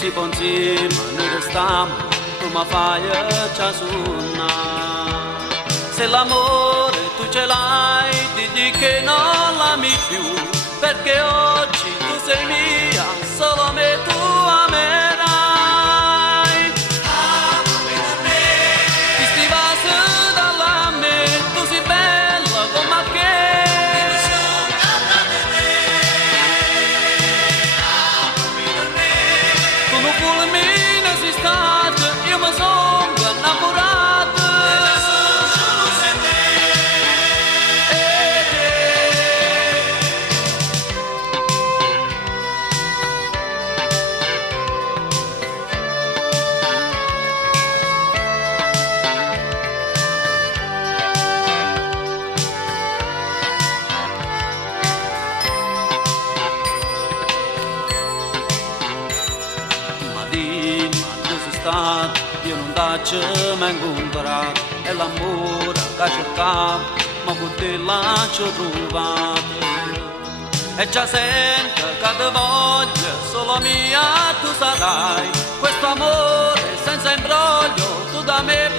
si può insieme noi restiamo come fai già suona. Se l'amore tu ce l'hai, digli che non l'ami più, perché oggi tu sei mia, solo me tu amerai. Amami, ti stivassi dalla me, tu sei bella come che. Tu non fulmina si stato, io mi sono innamorato. Io non faccio mai incontrato, è l'amore che cercavo, ma con te l'ho trovato. E già sento che ti voglio, solo mia tu sarai, questo amore senza imbroglio, tu da me